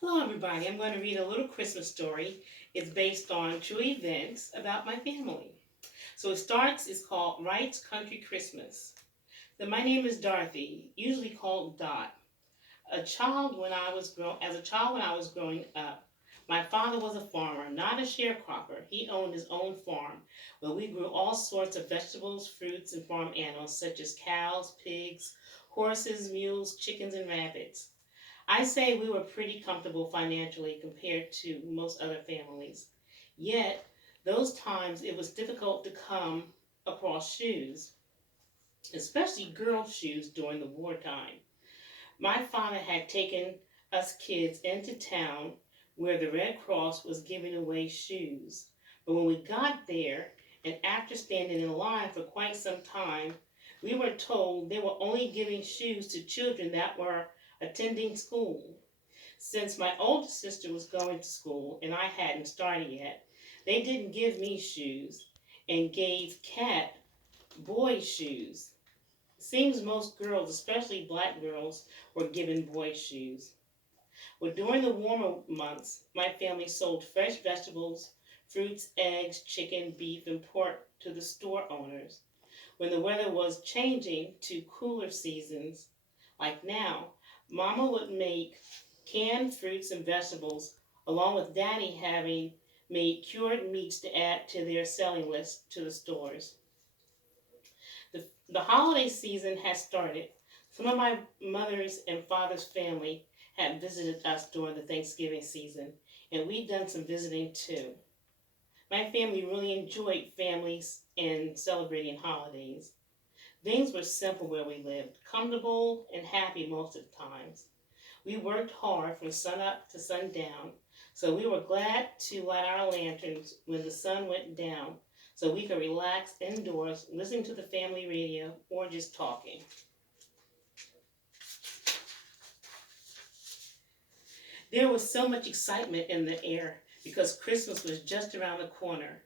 Hello, everybody. I'm going to read a little Christmas story. It's based on true events about my family. So it starts, it's called Wright's Country Christmas. So my name is Dorothy, usually called Dot. As a child when I was growing up, my father was a farmer, not a sharecropper. He owned his own farm where we grew all sorts of vegetables, fruits, and farm animals such as cows, pigs, horses, mules, chickens, and rabbits. I say we were pretty comfortable financially compared to most other families. Yet, those times it was difficult to come across shoes, especially girls' shoes during the wartime. My father had taken us kids into town where the Red Cross was giving away shoes. But when we got there, and after standing in line for quite some time, we were told they were only giving shoes to children that were attending school. Since my older sister was going to school and I hadn't started yet, they didn't give me shoes and gave Kat boy shoes. Seems most girls, especially black girls, were given boy shoes. Well, during the warmer months, my family sold fresh vegetables, fruits, eggs, chicken, beef, and pork to the store owners. When the weather was changing to cooler seasons, like now, Mama would make canned fruits and vegetables, along with Daddy having made cured meats to add to their selling list to the stores. The holiday season has started. Some of my mother's and father's family had visited us during the Thanksgiving season, and we'd done some visiting too. My family really enjoyed families and celebrating holidays. Things were simple where we lived, comfortable and happy most of the times. We worked hard from sun up to sundown, so we were glad to light our lanterns when the sun went down so we could relax indoors, listening to the family radio or just talking. There was so much excitement in the air because Christmas was just around the corner.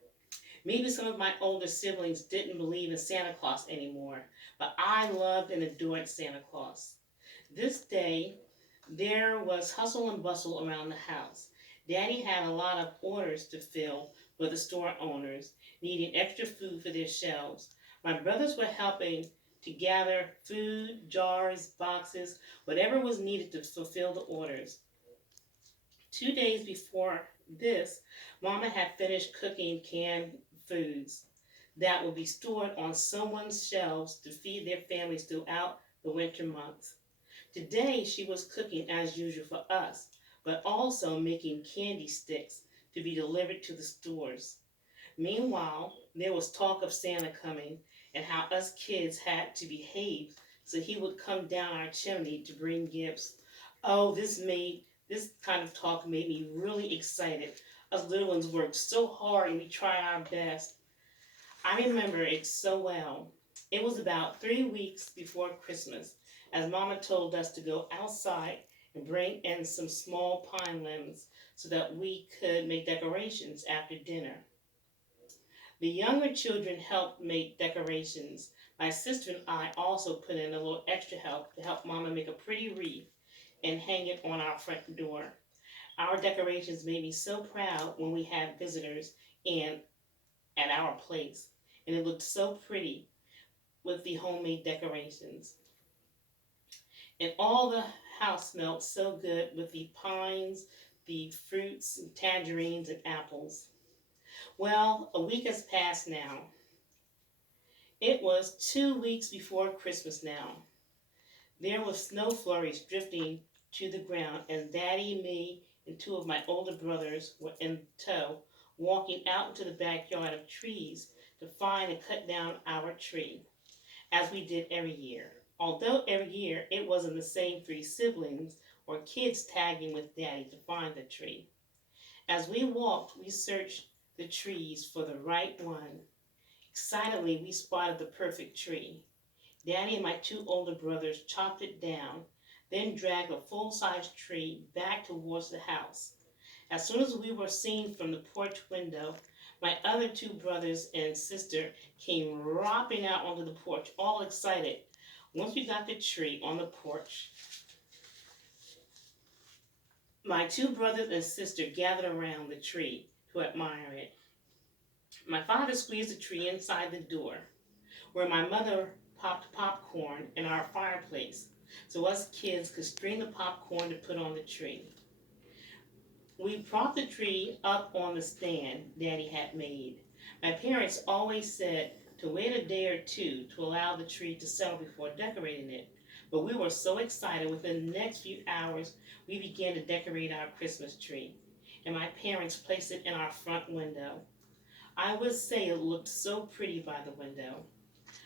Maybe some of my older siblings didn't believe in Santa Claus anymore, but I loved and adored Santa Claus. This day, there was hustle and bustle around the house. Daddy had a lot of orders to fill for the store owners, needing extra food for their shelves. My brothers were helping to gather food, jars, boxes, whatever was needed to fulfill the orders. 2 days before this, Mama had finished cooking canned foods that would be stored on someone's shelves to feed their families throughout the winter months. Today she was cooking as usual for us, but also making candy sticks to be delivered to the stores. Meanwhile, there was talk of Santa coming and how us kids had to behave so he would come down our chimney to bring gifts. Oh, this kind of talk made me really excited. Us little ones worked so hard and we tried our best. I remember it so well. It was about 3 weeks before Christmas, as Mama told us to go outside and bring in some small pine limbs so that we could make decorations after dinner. The younger children helped make decorations. My sister and I also put in a little extra help to help Mama make a pretty wreath and hang it on our front door. Our decorations made me so proud when we had visitors and at our place, and it looked so pretty with the homemade decorations. And all the house smelled so good with the pines, the fruits, tangerines, and apples. Well, a week has passed now. It was 2 weeks before Christmas now. There were snow flurries drifting to the ground as Daddy, me, and two of my older brothers were in tow, walking out into the backyard of trees to find and cut down our tree, as we did every year. Although every year it wasn't the same three siblings or kids tagging with Daddy to find the tree. As we walked, we searched the trees for the right one. Excitedly, we spotted the perfect tree. Daddy and my two older brothers chopped it down, then dragged a full-size tree back towards the house. As soon as we were seen from the porch window, my other two brothers and sister came romping out onto the porch, all excited. Once we got the tree on the porch, My two brothers and sister gathered around the tree to admire it. My father squeezed the tree inside the door, where my mother popped popcorn in our fireplace, so us kids could string the popcorn to put on the tree. We propped the tree up on the stand Daddy had made. My parents always said to wait a day or two to allow the tree to settle before decorating it. But we were so excited within the next few hours we began to decorate our Christmas tree. And my parents placed it in our front window. I would say it looked so pretty by the window.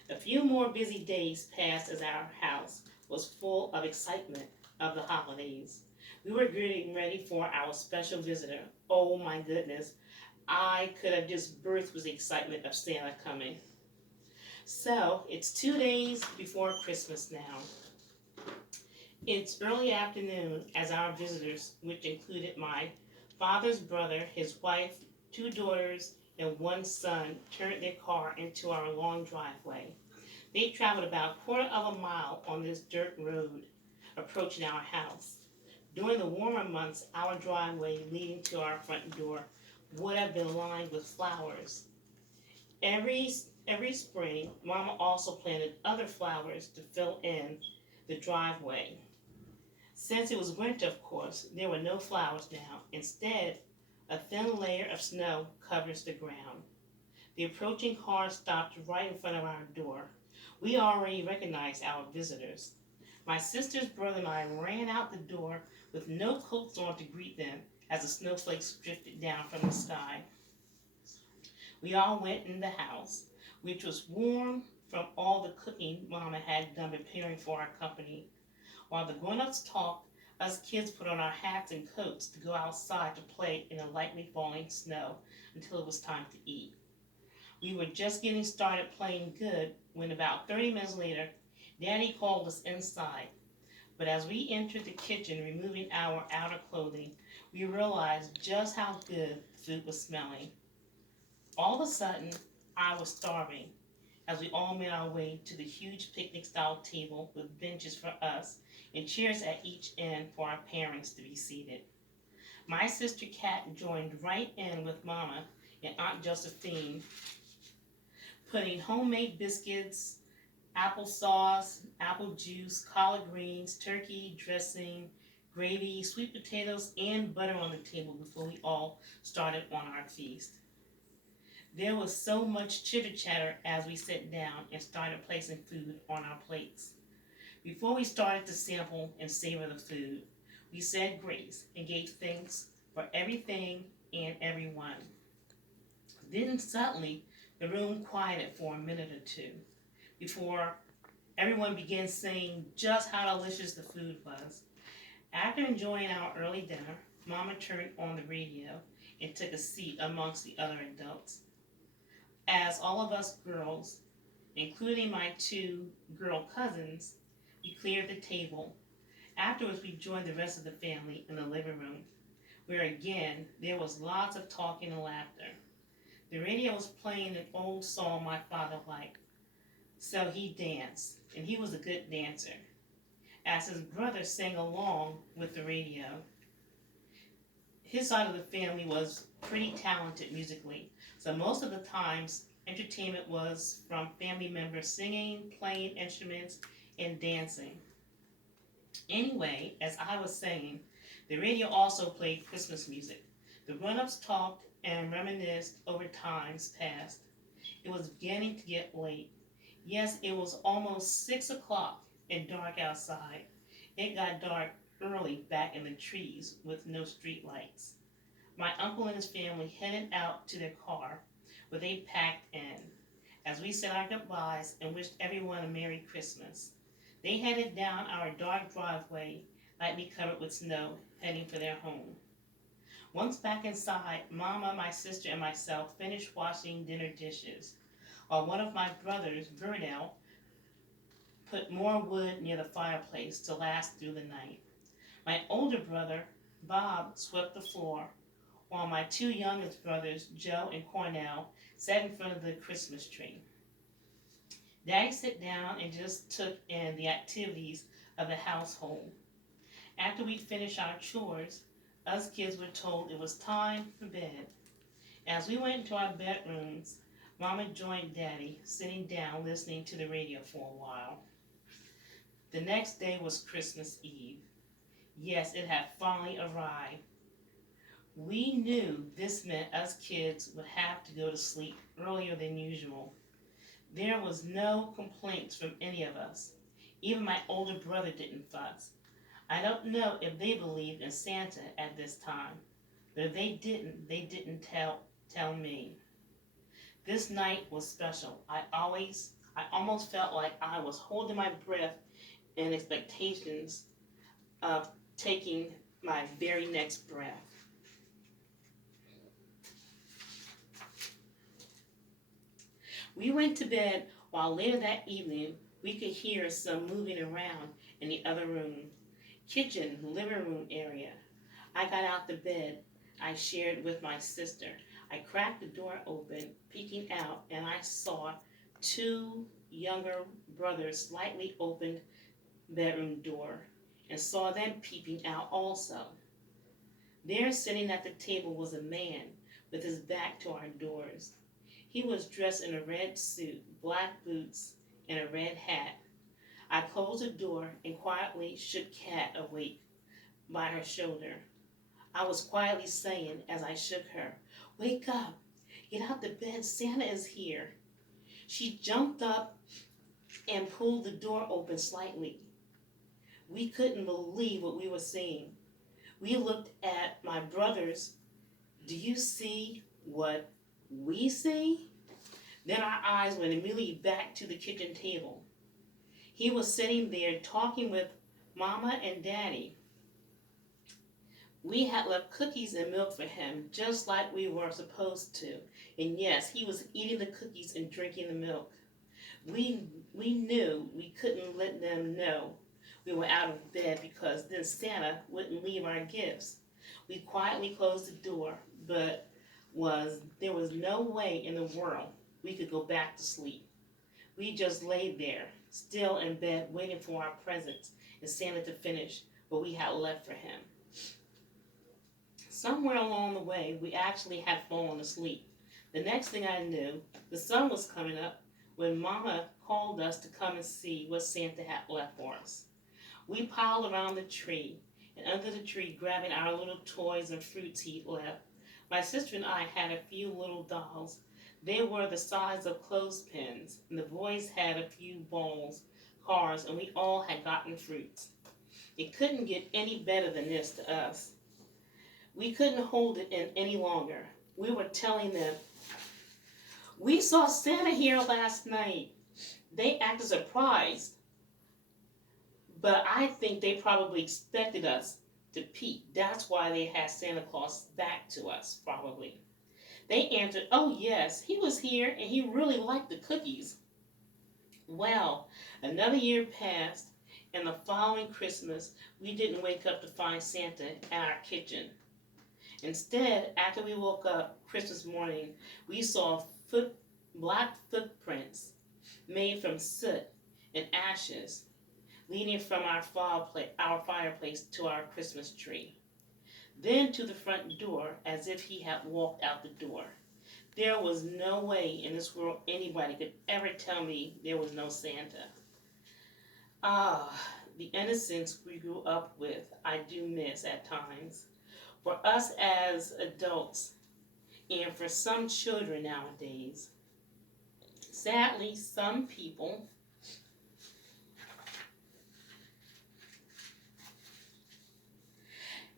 A few more busy days passed as our house was full of excitement of the holidays. We were getting ready for our special visitor. Oh my goodness, I could have just burst with the excitement of Santa coming. So it's 2 days before Christmas now. It's early afternoon as our visitors, which included my father's brother, his wife, two daughters, and one son, turned their car into our long driveway. They traveled about a quarter of a mile on this dirt road approaching our house. During the warmer months, our driveway leading to our front door would have been lined with flowers. Every, every spring, Mama also planted other flowers to fill in the driveway. Since it was winter, of course, there were no flowers now. Instead, a thin layer of snow covers the ground. The approaching car stopped right in front of our door. We already recognized our visitors. My sister's brother and I ran out the door with no coats on to greet them as the snowflakes drifted down from the sky. We all went in the house, which was warm from all the cooking Mama had done preparing for our company. While the grown-ups talked, us kids put on our hats and coats to go outside to play in the lightly falling snow until it was time to eat. We were just getting started playing good when about 30 minutes later, Daddy called us inside. But as we entered the kitchen removing our outer clothing, we realized just how good the food was smelling. All of a sudden, I was starving as we all made our way to the huge picnic-style table with benches for us and chairs at each end for our parents to be seated. My sister Kat joined right in with Mama and Aunt Josephine, putting homemade biscuits, applesauce, apple juice, collard greens, turkey dressing, gravy, sweet potatoes, and butter on the table before we all started on our feast. There was so much chitter chatter as we sat down and started placing food on our plates. Before we started to sample and savor the food, we said grace and gave thanks for everything and everyone. Then suddenly, the room quieted for a minute or two before everyone began saying just how delicious the food was. After enjoying our early dinner, Mama turned on the radio and took a seat amongst the other adults. As all of us girls, including my two girl cousins, we cleared the table. Afterwards, we joined the rest of the family in the living room, where again there was lots of talking and laughter. The radio was playing an old song my father liked, so he danced, and he was a good dancer, as his brother sang along with the radio. His side of the family was pretty talented musically, so most of the times entertainment was from family members singing, playing instruments, and dancing. Anyway, as I was saying, the radio also played Christmas music. The grown-ups talked and reminisced over times past. It was beginning to get late. Yes, it was almost 6 o'clock and dark outside. It got dark early back in the trees with no street lights. My uncle and his family headed out to their car, where they packed in, as we said our goodbyes and wished everyone a Merry Christmas. They headed down our dark driveway, lightly covered with snow, heading for their home. Once back inside, Mama, my sister, and myself finished washing dinner dishes, while one of my brothers, Vernell, put more wood near the fireplace to last through the night. My older brother, Bob, swept the floor, while my two youngest brothers, Joe and Cornell, sat in front of the Christmas tree. Daddy sat down and just took in the activities of the household. After we finished our chores, us kids were told it was time for bed. As we went to our bedrooms, Mama joined Daddy, sitting down listening to the radio for a while. The next day was Christmas Eve. Yes, it had finally arrived. We knew this meant us kids would have to go to sleep earlier than usual. There was no complaints from any of us. Even my older brother didn't fuss. I don't know if they believed in Santa at this time, but if they didn't tell me. This night was special. I almost felt like I was holding my breath in expectations of taking my very next breath. We went to bed while later that evening we could hear some moving around in the other room, kitchen, living room area. I got out the bed I shared with my sister. I cracked the door open, peeking out, and I saw two younger brothers slightly opened bedroom door and saw them peeping out also. There, sitting at the table, was a man with his back to our doors. He was dressed in a red suit, black boots, and a red hat. I closed the door and quietly shook Kat awake by her shoulder. I was quietly saying as I shook her, "Wake up! Get out the bed, Santa is here." She jumped up and pulled the door open slightly. We couldn't believe what we were seeing. We looked at my brothers. "Do you see what we see?" Then our eyes went immediately back to the kitchen table. He was sitting there talking with Mama and Daddy. We had left cookies and milk for him, just like we were supposed to. And yes, he was eating the cookies and drinking the milk. We knew we couldn't let them know we were out of bed because then Santa wouldn't leave our gifts. We quietly closed the door, but there was no way in the world we could go back to sleep. We just laid there, still in bed, waiting for our presents and Santa to finish what we had left for him. Somewhere along the way, we actually had fallen asleep. The next thing I knew, the sun was coming up when Mama called us to come and see what Santa had left for us. We piled around the tree, and under the tree, grabbing our little toys and fruits he'd left. My sister and I had a few little dolls. They were the size of clothespins, and the boys had a few balls, cars, and we all had gotten fruits. It couldn't get any better than this to us. We couldn't hold it in any longer. We were telling them, "We saw Santa here last night." They acted surprised, but I think they probably expected us to peek. That's why they had Santa Claus back to us, probably. They answered, "Oh yes, he was here and he really liked the cookies." Well, another year passed, and the following Christmas, we didn't wake up to find Santa in our kitchen. Instead, after we woke up Christmas morning, we saw black footprints made from soot and ashes leading from our fireplace to our Christmas tree, then to the front door as if he had walked out the door. There was no way in this world anybody could ever tell me there was no Santa. Ah, the innocence we grew up with, I do miss at times. For us as adults, and for some children nowadays, sadly, some people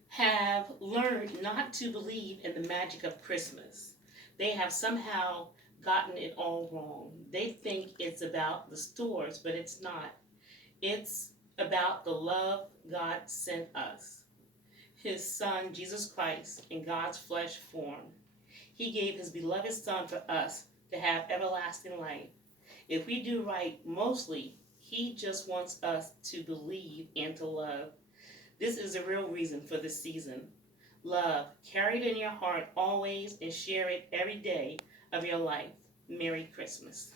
have learned not to believe in the magic of Christmas. They have somehow gotten it all wrong. They think it's about the stores, but it's not. It's about the love God sent us. His Son, Jesus Christ, in God's flesh form. He gave his beloved Son for us to have everlasting life. If we do right, mostly, he just wants us to believe and to love. This is the real reason for this season. Love, carry it in your heart always and share it every day of your life. Merry Christmas.